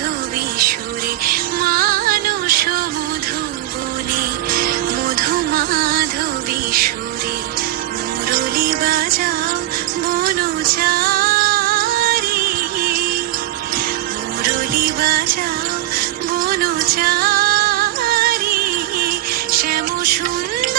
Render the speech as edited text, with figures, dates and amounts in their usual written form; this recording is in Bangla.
মাধবী সুরে মানস মধুবনে মধু মাধবী সুরে মুরলি বাজাও বনচারী মুরলি বাজাও বনচারী শ্যাম সুন্দর